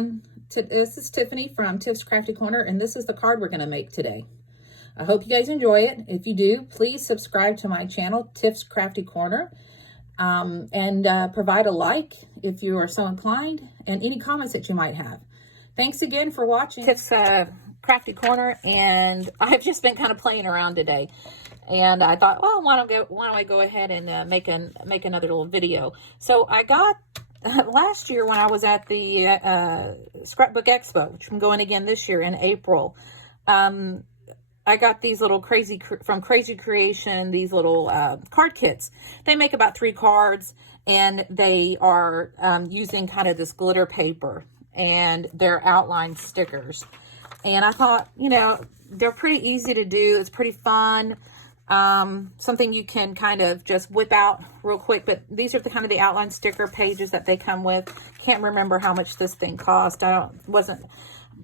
everyone. This is Tiffany from Tiff's Crafty Corner, and this is the card we're going to make today. I hope you guys enjoy it. If you do, please subscribe to my channel, Tiff's Crafty Corner, and provide a like if you are so inclined, and any comments that you might have. Thanks again for watching Tiff's Crafty Corner, and I've just been kind of playing around today. And I thought, well, why don't I go ahead and make another little video. So I got last year when I was at the Scrapbook Expo, which I'm going again this year in April. I got these little from Krazy Kreations, these little card kits. They make about 3 cards, and they are using kind of this glitter paper, and they're outline stickers. And I thought, you know, they're pretty easy to do. It's pretty fun. Something you can kind of just whip out real quick, but these are the kind of the outline sticker pages that they come with. Can't remember how much this thing cost.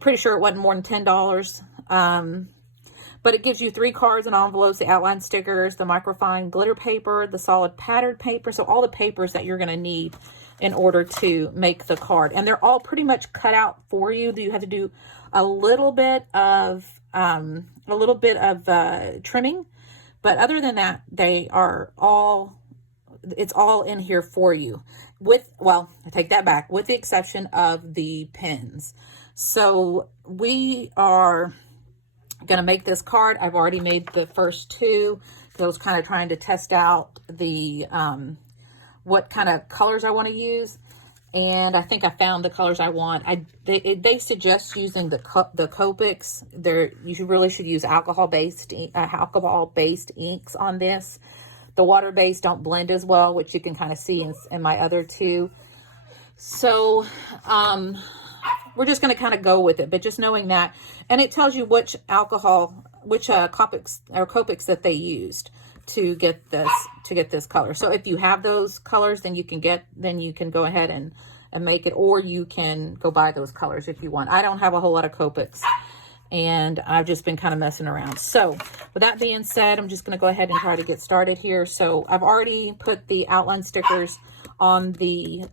Pretty sure it wasn't more than $10. But it gives you 3 cards and envelopes, the outline stickers, the microfine glitter paper, the solid patterned paper. So all the papers that you're going to need in order to make the card. And they're all pretty much cut out for you. You have to do a little bit of trimming. But other than that, it's all in here for you. Well, I take that back, with the exception of the pins. So we are going to make this card. I've already made the first 2. I was kind of trying to test out the what kind of colors I want to use. And I think I found the colors I want. They suggest using the Copics. You really should use alcohol-based inks on this. The water-based don't blend as well, which you can kind of see in my other 2. So we're just going to kind of go with it, but just knowing that, and it tells you which Copics that they used to get this color. So if you have those colors, then you can go ahead and make it, or you can go buy those colors if you want. I don't have a whole lot of Copics, and I've just been kind of messing around. So with that being said, I'm just going to go ahead and try to get started here. So I've already put the outline stickers on the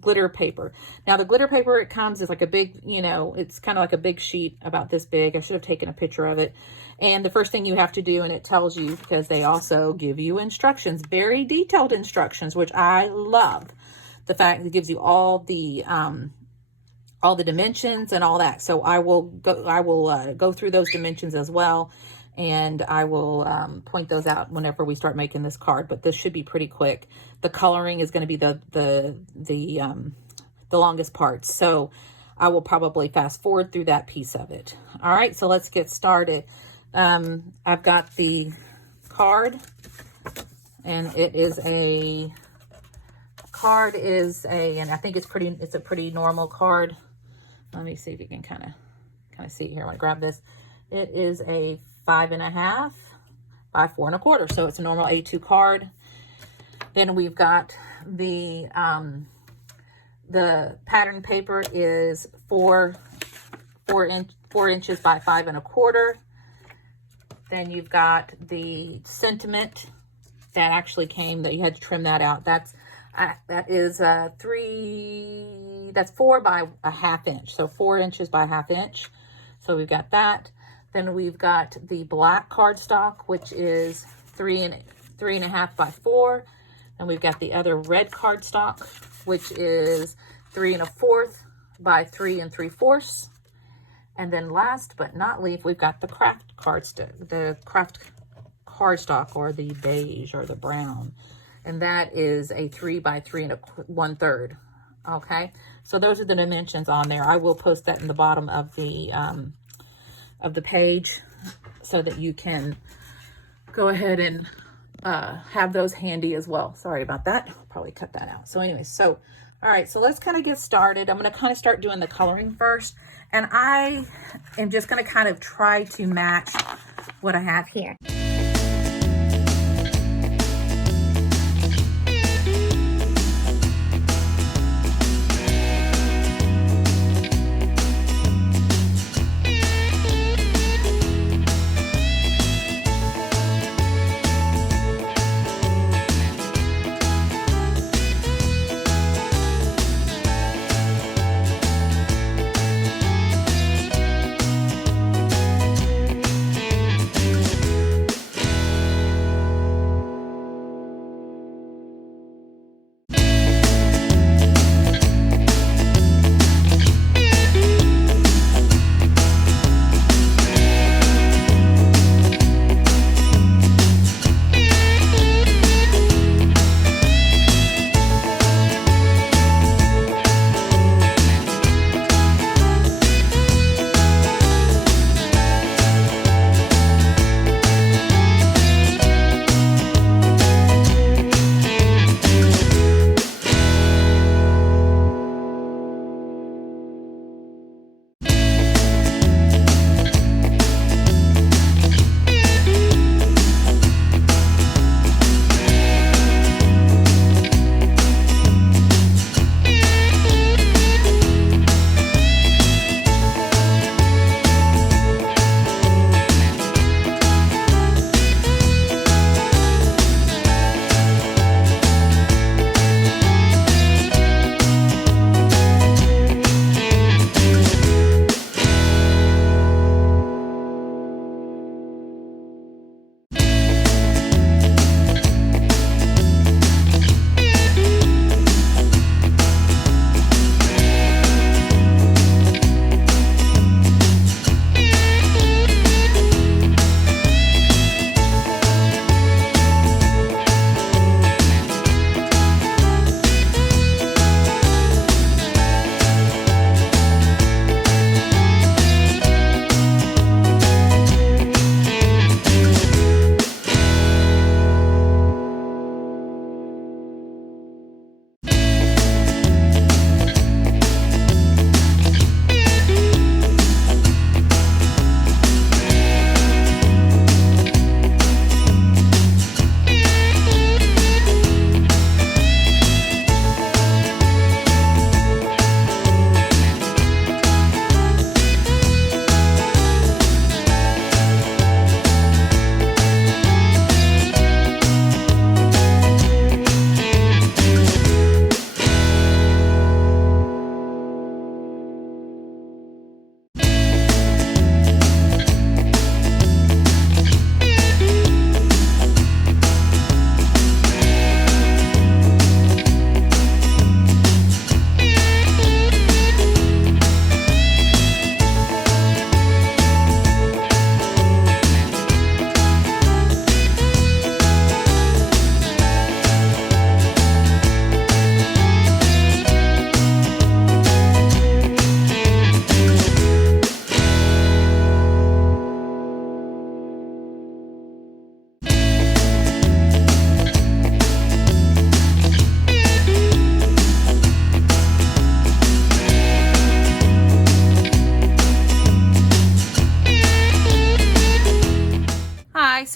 glitter paper. Now the glitter paper, it comes as like a big, it's kind of like a big sheet about this big. I should have taken a picture of it. And the first thing you have to do, and it tells you, because they also give you instructions, very detailed instructions, which I love. The fact that it gives you all the dimensions and all that. So I will go through those dimensions as well, and I will point those out whenever we start making this card. But this should be pretty quick. The coloring is going to be the longest part, so I will probably fast forward through that piece of it. All right, so let's get started. I've got the card, and and I think it's a pretty normal card. Let me see if you can kind of see it here. I want to grab this. It is a 5.5 by 4 1/4. So it's a normal A2 card. Then we've got the pattern paper is 4 inches by 5 1/4. Then you've got the sentiment that actually came, that you had to trim that out. That is 4 by a 1/2 inch. So 4 inches by 1/2 inch. So we've got that. Then we've got the black cardstock, which is 3 1/2 by 4. And we've got the other red cardstock, which is 3 1/4 by 3 3/4. And then last but not least, we've got the craft cardstock, or the beige, or the brown. And that is a 3 by 3 1/3. Okay, so those are the dimensions on there. I will post that in the bottom of the page, so that you can go ahead and have those handy as well. Sorry about that. I'll probably cut that out. So anyway, all right, so let's kind of get started. I'm going to kind of start doing the coloring first, and I am just going to kind of try to match what I have here.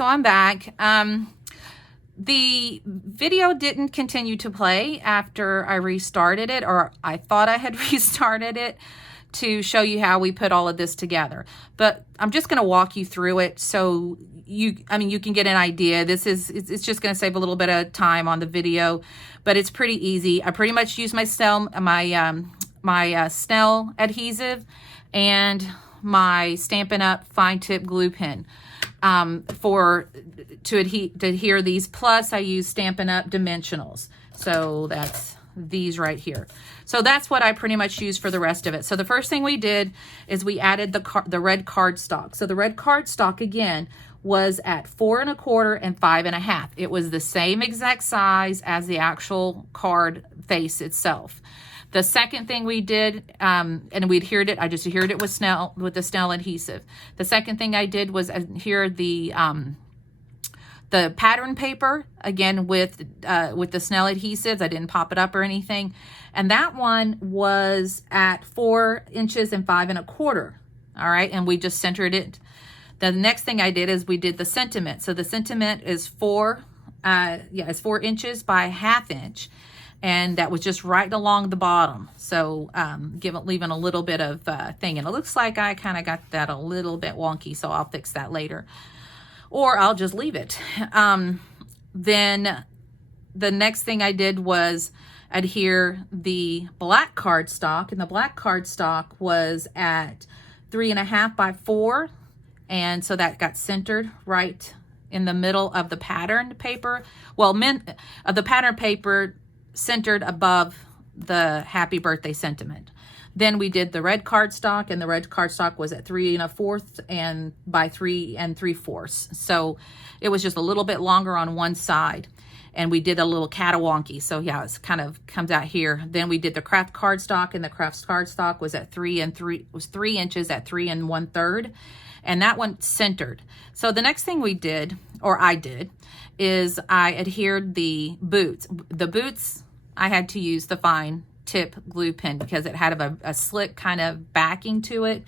I'm back. The video didn't continue to play after I restarted it, or I thought I had restarted it to show you how we put all of this together. But I'm just going to walk you through it so you can get an idea. It's just going to save a little bit of time on the video, but it's pretty easy. I pretty much use my Snell adhesive and my Stampin' Up! Fine tip glue pen to adhere these. Plus I use Stampin' Up! Dimensionals. So that's these right here. So that's what I pretty much use for the rest of it. So the first thing we did is we added the red cardstock. So the red cardstock again was at 4 1/4 and 5 1/2. It was the same exact size as the actual card face itself. The second thing we did, and we adhered it, I just adhered it with the Snell adhesive. The second thing I did was adhere the pattern paper, again with the Snell adhesives. I didn't pop it up or anything. And that one was at 4 inches and 5 1/4. All right, and we just centered it. The next thing I did is we did the sentiment. So the sentiment is 4 inches by 1/2 inch. And that was just right along the bottom. So leaving a little bit of thing. And it looks like I kind of got that a little bit wonky, so I'll fix that later. Or I'll just leave it. Then the next thing I did was adhere the black cardstock. And the black cardstock was at 3 1/2 by 4. And so that got centered right in the middle of the pattern paper. Well, the pattern paper centered above the happy birthday sentiment. Then we did the red cardstock, and the red cardstock was at 3 1/4 and by 3 3/4. So it was just a little bit longer on one side. And we did a little catawonky. So yeah, it's kind of comes out here. Then we did the craft cardstock, and the craft cardstock was at 3 inches at 3 1/3. And that one centered. So the next thing we did, or I did, is I adhered the boots. The boots, I had to use the fine tip glue pen because it had a slick kind of backing to it.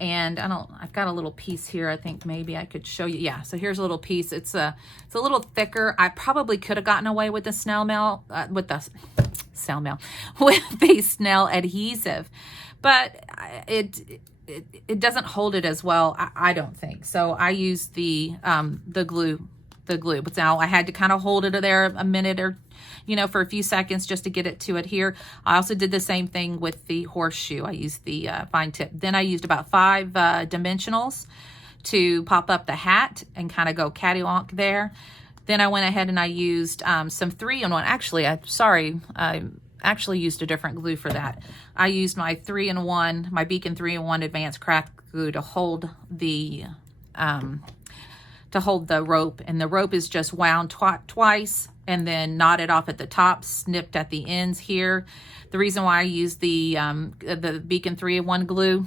And I've got a little piece here. I think maybe I could show you. Yeah, so here's a little piece. It's a little thicker. I probably could have gotten away with the with the Snell adhesive, but it doesn't hold it as well, I don't think. So I used the glue. But now I had to kind of hold it there a minute or, for a few seconds just to get it to adhere. I also did the same thing with the horseshoe. I used the fine tip. Then I used about 5 dimensionals to pop up the hat and kind of go cattywampus there. Then I went ahead and I used some 3-in-1. Actually, I actually used a different glue for that. I used my 3-in-1, my Beacon 3-in-1 advanced craft glue to hold the rope, and the rope is just wound twice and then knotted off at the top, snipped at the ends here. The reason why I used the Beacon 3-in-1 glue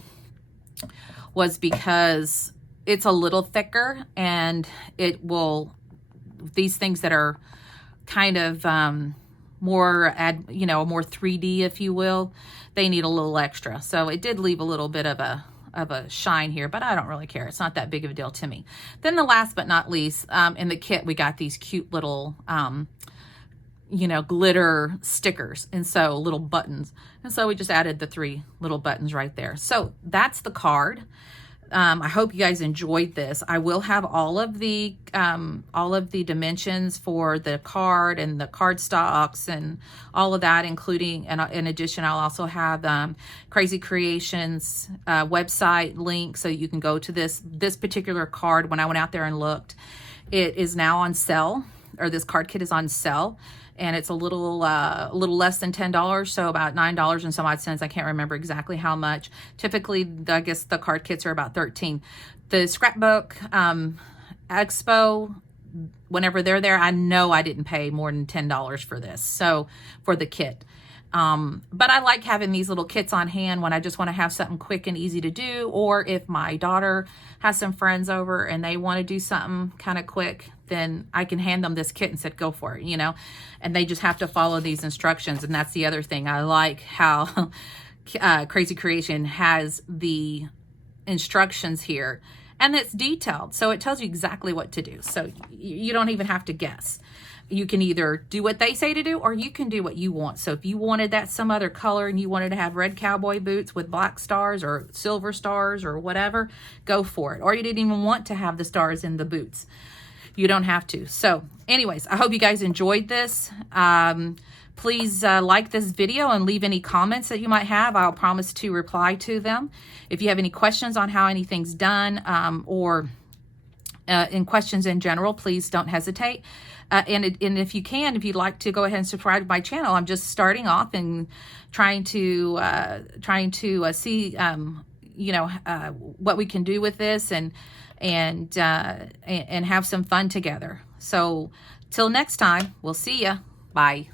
was because it's a little thicker, and these things that are kind of more 3D, if you will, they need a little extra. So it did leave a little bit of a shine here, but I don't really care. It's not that big of a deal to me. Then the last but not least, in the kit, we got these cute little, glitter stickers. And so little buttons. And so we just added the 3 little buttons right there. So that's the card. I hope you guys enjoyed this. I will have all of the dimensions for the card and the card stocks and all of that, including, and in addition, I'll also have Krazy Kreations website link, so you can go to this particular card. When I went out there and looked, it is now on sale, or this card kit is on sale. And it's a little less than $10, so about $9 and some odd cents. I can't remember exactly how much. Typically, I guess the card kits are about $13. The scrapbook expo, whenever they're there, I know I didn't pay more than $10 for this. So for the kit. But I like having these little kits on hand when I just want to have something quick and easy to do, or if my daughter has some friends over and they want to do something kind of quick, then I can hand them this kit and say, go for it, and they just have to follow these instructions. And that's the other thing. I like how Krazy Kreation has the instructions here, and it's detailed. So it tells you exactly what to do. So you don't even have to guess. You can either do what they say to do, or you can do what you want. So if you wanted that some other color and you wanted to have red cowboy boots with black stars or silver stars or whatever, go for it. Or you didn't even want to have the stars in the boots. You don't have to. So anyways, I hope you guys enjoyed this. Please like this video and leave any comments that you might have. I'll promise to reply to them. If you have any questions on how anything's done or in questions in general, please don't hesitate. And if you can, if you'd like to go ahead and subscribe to my channel, I'm just starting off and trying to see you know, what we can do with this and have some fun together. So till next time, we'll see ya. Bye.